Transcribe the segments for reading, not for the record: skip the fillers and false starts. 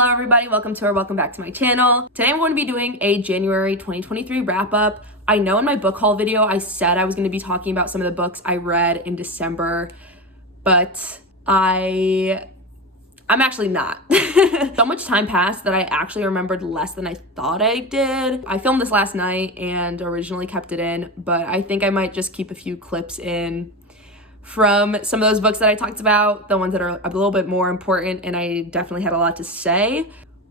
Hello everybody, welcome back to my channel. Today I'm going to be doing a January 2023 wrap up. I know in my book haul video I said I was going to be talking about some of the books I read in December, but I'm actually not. So much time passed that I actually remembered less than I thought I did. I filmed this last night and originally kept it in, but I think I might just keep a few clips in from some of those books that I talked about, the ones that are a little bit more important, and I definitely had a lot to say.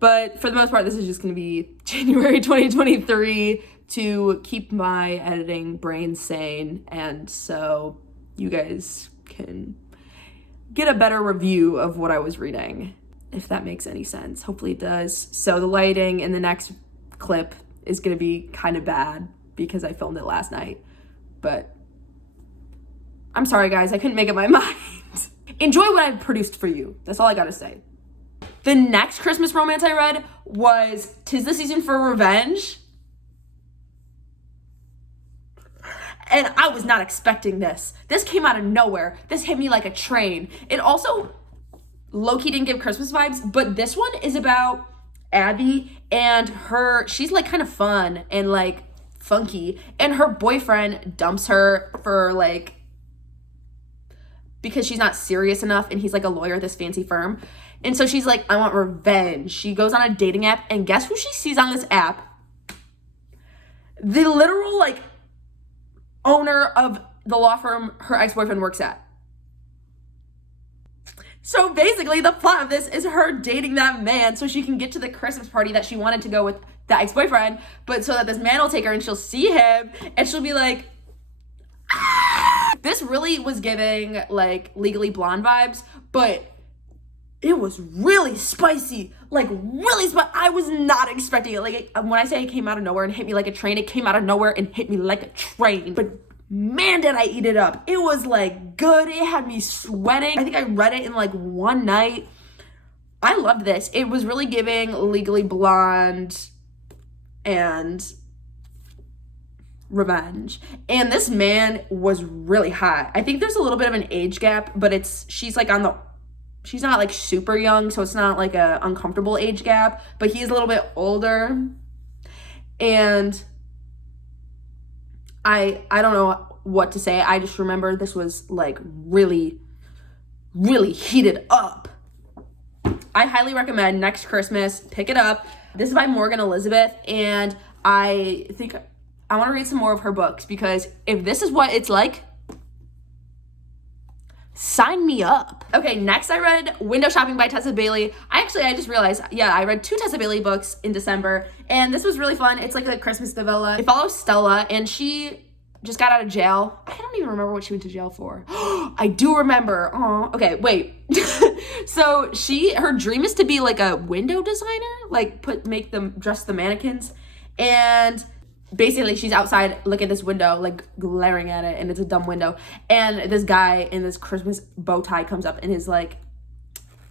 But for the most part, this is just gonna be January 2023 to keep my editing brain sane, and so you guys can get a better review of what I was reading, if that makes any sense. Hopefully it does. So the lighting in the next clip is gonna be kind of bad because I filmed it last night, but I'm sorry guys, I couldn't make up my mind. Enjoy what I've produced for you. That's all I gotta say. The next Christmas romance I read was 'Tis the Season for Revenge. And I was not expecting this. This came out of nowhere. This hit me like a train. It also low-key didn't give Christmas vibes, but this one is about Abby and she's like kind of fun and like funky, and her boyfriend dumps her for like, because she's not serious enough, and he's like a lawyer at this fancy firm. And so she's like, I want revenge. She goes on a dating app, and guess who she sees on this app? The literal like owner of the law firm her ex-boyfriend works at. So basically the plot of this is her dating that man so she can get to the Christmas party that she wanted to go with the ex-boyfriend, but so that this man will take her and she'll see him and she'll be like, ah! This really was giving like Legally Blonde vibes, but it was really spicy, like really spicy. I was not expecting it. Like when I say it came out of nowhere and hit me like a train, it came out of nowhere and hit me like a train. But man, did I eat it up. It was like good. It had me sweating. I think I read it in like one night. I loved this. It was really giving Legally Blonde and revenge. And this man was really hot. I think there's a little bit of an age gap, but she's not like super young, so it's not like a uncomfortable age gap, but he's a little bit older. And I don't know what to say. I just remember this was like really, really heated up. I highly recommend next Christmas, pick it up. This is by Morgan Elizabeth, and I think I want to read some more of her books, because if this is what it's like, sign me up. Okay, next I read Window Shopping by Tessa Bailey. I just realized, I read 2 Tessa Bailey books in December, and this was really fun. It's like a Christmas novella. It follows Stella, and she just got out of jail. I don't even remember what she went to jail for. I do remember. Oh, okay, wait. So her dream is to be like a window designer, like dress the mannequins, and basically she's outside looking at this window, like glaring at it, and it's a dumb window, and this guy in this Christmas bow tie comes up and is like,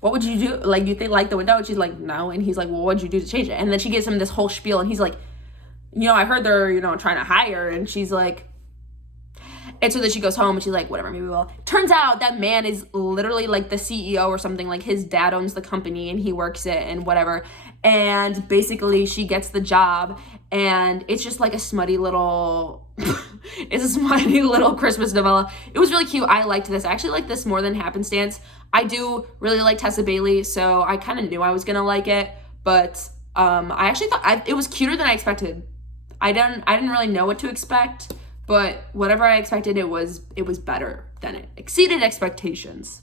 what would you do? Like, you think like the window? And she's like, no. And he's like, well, what'd you do to change it? And then she gives him this whole spiel, and he's like, I heard they're, trying to hire. And she's like, and so then she goes home and she's like, whatever, maybe we'll. Turns out that man is literally like the CEO or something. Like his dad owns the company and he works it and whatever. And basically she gets the job, and it's just like a smutty little, it's a smutty little Christmas novella. It was really cute. I liked this. I actually like this more than Happenstance. I do really like Tessa Bailey, so I kind of knew I was gonna like it, but I actually thought it was cuter than I expected. I didn't really know what to expect, but whatever I expected, it was better than it. Exceeded expectations.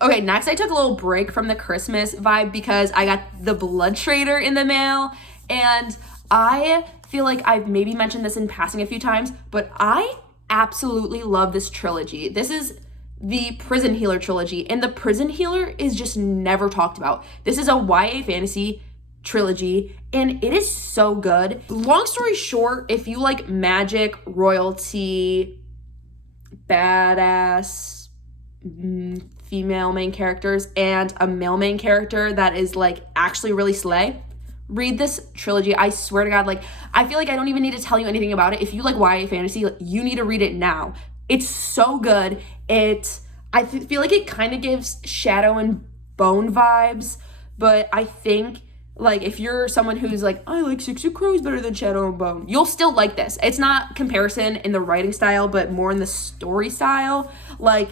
Okay, next I took a little break from the Christmas vibe because I got The Blood Trader in the mail, and I feel like I've maybe mentioned this in passing a few times, but I absolutely love this trilogy. This is the Prison Healer trilogy, and the Prison Healer is just never talked about. This is a YA fantasy trilogy, and it is so good. Long story short, if you like magic, royalty, badass female main characters, and a male main character that is like actually really slay, read this trilogy. I swear to God, like, I feel like I don't even need to tell you anything about it. If you like YA fantasy, like, you need to read it now. It's so good. I feel like it kind of gives Shadow and Bone vibes, but I think like, if you're someone who's like, I like Six of Crows better than Shadow and Bone, you'll still like this. It's not comparison in the writing style, but more in the story style. Like,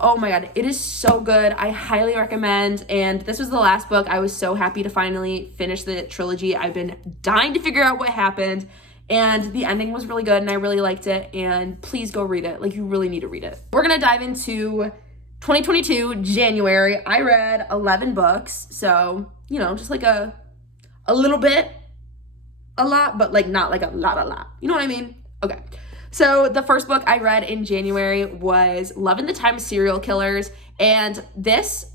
oh my god, it is so good. I highly recommend. And this was the last book. I was so happy to finally finish the trilogy. I've been dying to figure out what happened. And the ending was really good, and I really liked it. And please go read it. Like, you really need to read it. We're going to dive into 2022, January. I read 11 books. So, you know, just like a little bit, a lot, but like not like a lot. You know what I mean? Okay. So the first book I read in January was Love in the Time of Serial Killers. And this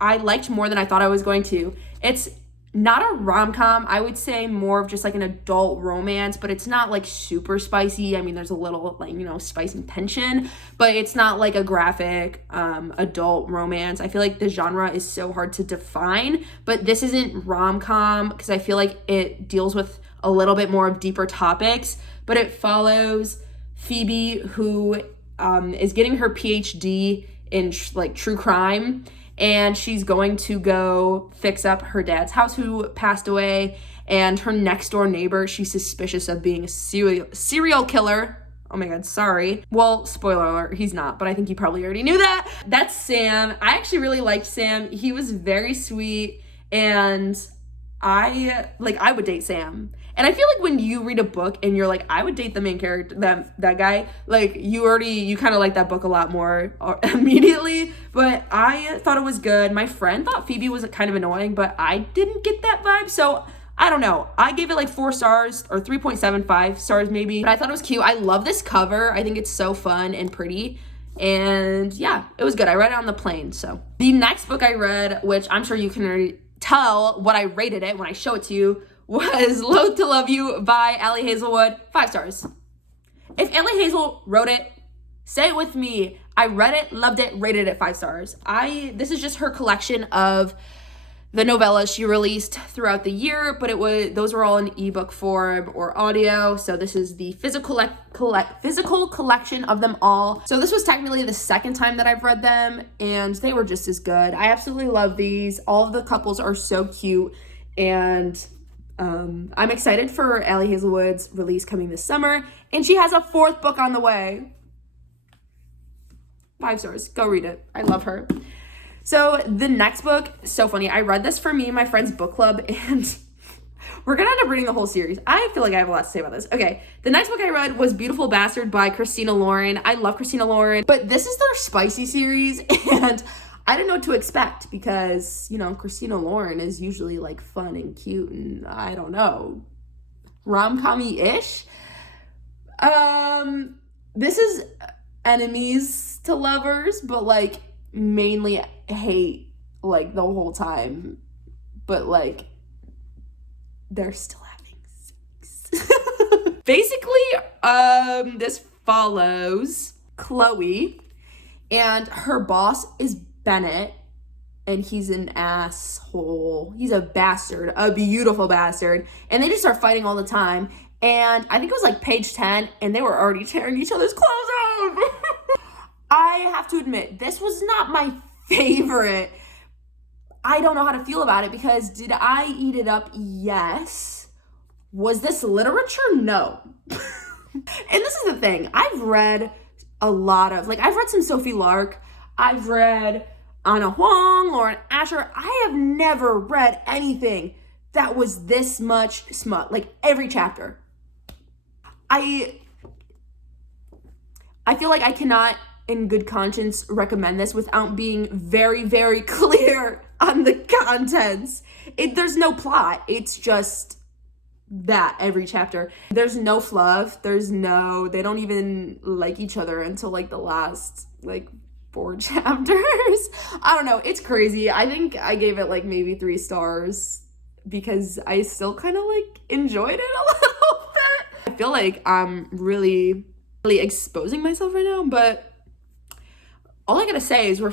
I liked more than I thought I was going to. It's not a rom-com. I would say more of just like an adult romance, but it's not like super spicy. I mean, there's a little like, you know, spice and tension, but it's not like a graphic adult romance. I feel like the genre is so hard to define, but this isn't rom-com because I feel like it deals with a little bit more of deeper topics, but it follows Phoebe, who is getting her PhD in like true crime, and she's going to go fix up her dad's house who passed away, and her next door neighbor, she's suspicious of being a serial killer. Oh my god, sorry. Well, spoiler alert, he's not, but I think you probably already knew that. That's Sam. I actually really liked Sam. He was very sweet, and I would date Sam. And I feel like when you read a book and you're like, I would date the main character, that guy, like you kind of like that book a lot more immediately. But I thought it was good. My friend thought Phoebe was kind of annoying, but I didn't get that vibe. So I don't know. I gave it like 4 stars or 3.75 stars maybe. But I thought it was cute. I love this cover. I think it's so fun and pretty. And yeah, it was good. I read it on the plane. So the next book I read, which I'm sure you can already tell what I rated it when I show it to you, was Loath to Love You by Allie Hazelwood. 5 stars. If Allie Hazel wrote it, say it with me. I read it, loved it, rated it 5 stars. This is just her collection of the novellas she released throughout the year, but those were all in ebook form or audio. So this is the physical collection of them all. So this was technically the second time that I've read them, and they were just as good. I absolutely love these. All of the couples are so cute, and I'm excited for Allie Hazelwood's release coming this summer, and she has a 4th book on the way. 5 stars. Go read it. I love her. So the next book, so funny. I read this for me and my friend's book club, and we're gonna end up reading the whole series. I feel like I have a lot to say about this. Okay, the next book I read was Beautiful Bastard by Christina Lauren. I love Christina Lauren, but this is their spicy series, and I didn't know what to expect because, you know, Christina Lauren is usually like fun and cute and I don't know, rom-com-y-ish. This is enemies to lovers, but like mainly hate like the whole time, but like they're still having sex. Basically, this follows Chloe, and her boss is Bennett, and he's an asshole. He's a bastard, a beautiful bastard, and they just start fighting all the time. And I think it was like page 10, and they were already tearing each other's clothes off. I have to admit, this was not my favorite. I don't know how to feel about it because did I eat it up? Yes. Was this literature? No. And this is the thing. I've read a lot of, like, I've read some Sophie Lark. I've read Anna Huang, Lauren Asher. I have never read anything that was this much smut, like every chapter. I feel like I cannot, in good conscience, recommend this without being very, very clear on the contents. There's no plot. It's just that every chapter. There's no fluff. They don't even like each other until like the last like 4 chapters. I don't know. It's crazy. I think I gave it like maybe 3 stars because I still kind of like enjoyed it a little bit. I feel like I'm really exposing myself right now, but all I gotta say is we're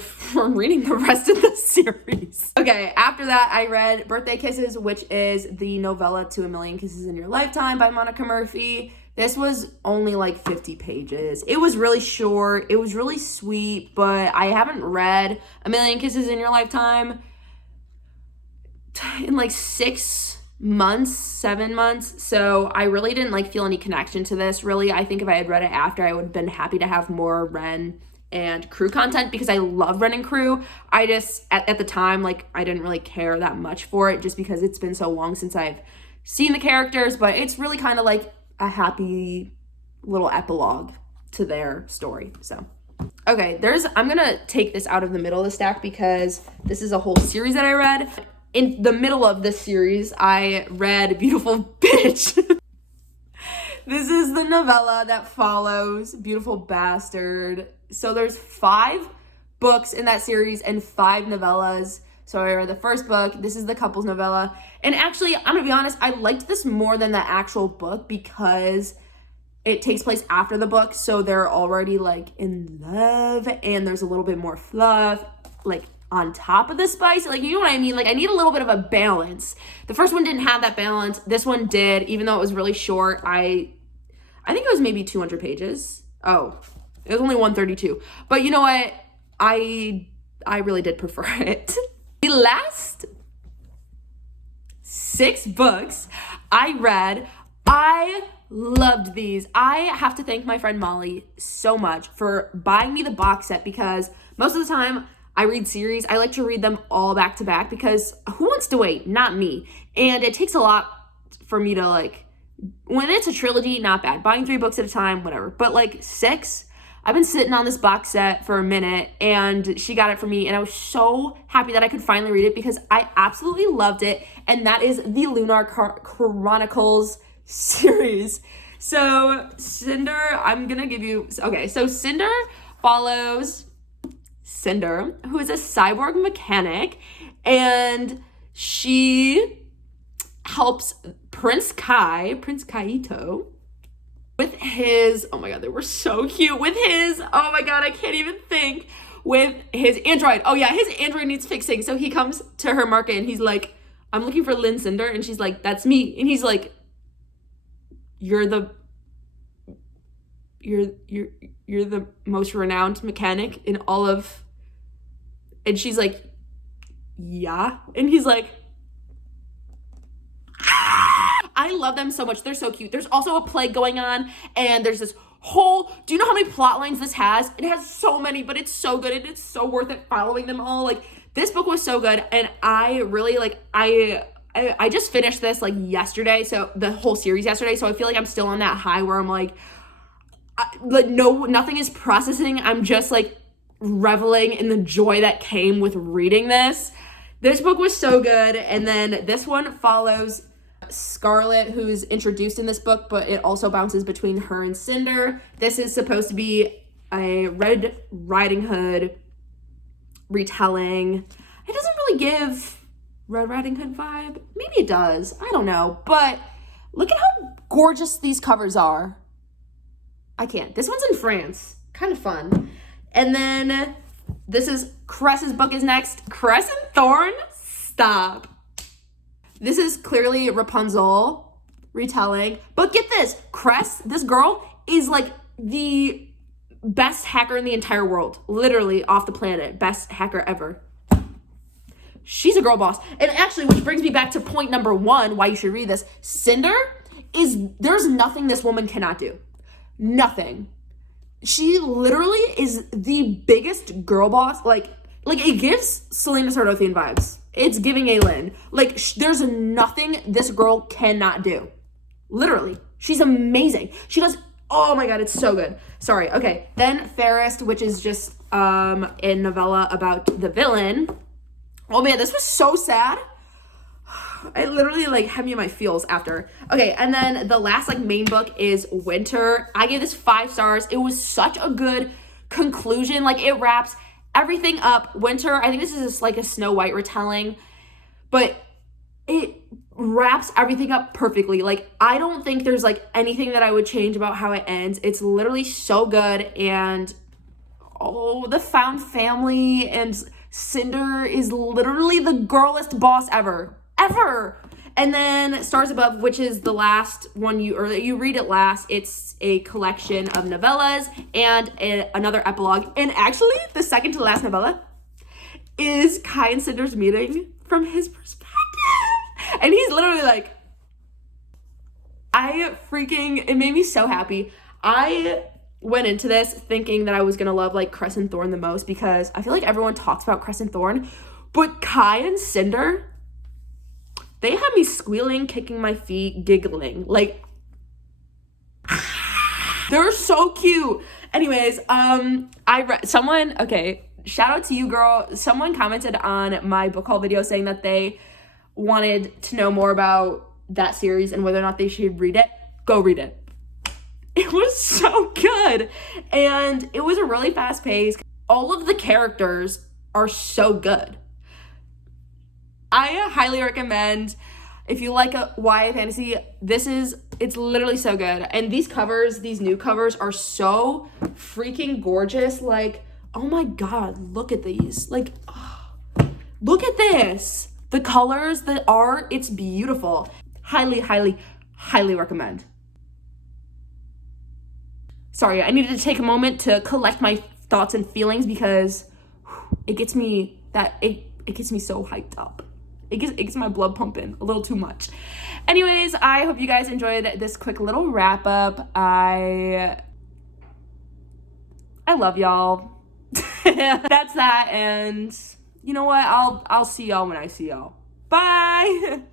reading the rest of the series. Okay, after that, I read Birthday Kisses, which is the novella to A Million Kisses in Your Lifetime by Monica Murphy. This was only like 50 pages. It was really short. It was really sweet, but I haven't read A Million Kisses in Your Lifetime in like 6 months, 7 months. So I really didn't like feel any connection to this. Really, I think if I had read it after, I would have been happy to have more Ren and Crew content because I love Ren and Crew. I just, at the time, like, I didn't really care that much for it just because it's been so long since I've seen the characters, but it's really kind of like a happy little epilogue to their story. So okay, I'm gonna take this out of the middle of the stack because this is a whole series that I read. In the middle of this series, I read Beautiful Bitch. This is the novella that follows Beautiful Bastard. So there's 5 books in that series and 5 novellas. So I read the first book. This is the couples novella. And actually, I'm gonna be honest, I liked this more than the actual book because it takes place after the book. So they're already like in love and there's a little bit more fluff, like on top of the spice. Like, you know what I mean? Like, I need a little bit of a balance. The first one didn't have that balance. This one did, even though it was really short. I think it was maybe 200 pages. Oh, it was only 132. But you know what? I really did prefer it. The last 6 books I read, I loved these. I have to thank my friend Molly so much for buying me the box set because most of the time I read series, I like to read them all back to back because who wants to wait? Not me. And it takes a lot for me to like, when it's a trilogy, not bad. Buying 3 books at a time, whatever. But like 6, I've been sitting on this box set for a minute and she got it for me and I was so happy that I could finally read it because I absolutely loved it. And that is the Lunar Chronicles series. So Cinder, I'm gonna give you, okay, so Cinder follows Cinder, who is a cyborg mechanic, and she helps Prince Kaito with his, oh my god, they were so cute, with his, oh my god, I can't even think, with his android. Oh yeah, his android needs fixing. So he comes to her market and he's like, I'm looking for Lynn Cinder, and she's like, that's me. And he's like, you're the most renowned mechanic in all of, and she's like, yeah. And he's like, I love them so much. They're so cute. There's also a plague going on, and there's this whole, do you know how many plot lines this has? It has so many, but it's so good, and it's so worth it following them all. Like, this book was so good, and I really, like, I just finished this, like, yesterday, so the whole series yesterday, so I feel like I'm still on that high where I'm like, nothing is processing. I'm just, like, reveling in the joy that came with reading this. This book was so good, and then this one follows Scarlet, who's introduced in this book, but it also bounces between her and Cinder. This is supposed to be a Red Riding Hood retelling. It doesn't really give Red Riding Hood vibe. Maybe it does. I don't know. But look at how gorgeous these covers are. I can't. This one's in France. Kind of fun. And then this is Cress's book is next. Cress and Thorn? Stop. This is clearly Rapunzel retelling. But get this. Cress, this girl, is like the best hacker in the entire world. Literally off the planet. Best hacker ever. She's a girl boss. And actually, which brings me back to point number 1, why you should read this. Cinder there's nothing this woman cannot do. Nothing. She literally is the biggest girl boss. Like it gives Selena Sardothian vibes. It's giving Aelin. Like, there's nothing this girl cannot do. Literally. She's amazing. She does, oh my god, it's so good. Sorry, okay. Then Fairest, which is just a novella about the villain. Oh man, this was so sad. I literally like had me in my feels after. Okay, and then the last like main book is Winter. I gave this 5 stars. It was such a good conclusion. Like, it wraps everything up. Winter, I think this is just like a Snow White retelling, but it wraps everything up perfectly. Like, I don't think there's like anything that I would change about how it ends. It's literally so good. And oh, the found family, and Cinder is literally the girlest boss ever. And then Stars Above, which is the last one you read it last. It's a collection of novellas and another epilogue. And actually, the second to last novella is Kai and Cinder's meeting from his perspective. And he's literally like, it made me so happy. I went into this thinking that I was gonna love like Cress and Thorn the most because I feel like everyone talks about Cress and Thorn, but Kai and Cinder, they had me squealing, kicking my feet, giggling. Like, they're so cute. Anyways, okay, shout out to you, girl. Someone commented on my book haul video saying that they wanted to know more about that series and whether or not they should read it. Go read it. It was so good. And it was a really fast pace. All of the characters are so good. I highly recommend, if you like a YA fantasy, it's literally so good. And these new covers are so freaking gorgeous. Like, oh my God, look at these. Like, oh, look at this. The colors, the art, it's beautiful. Highly, highly, highly recommend. Sorry, I needed to take a moment to collect my thoughts and feelings because it gets me so hyped up. It gets my blood pumping a little too much. Anyways, I hope you guys enjoyed this quick little wrap up. I love y'all. That's that, and you know what? I'll see y'all when I see y'all. Bye.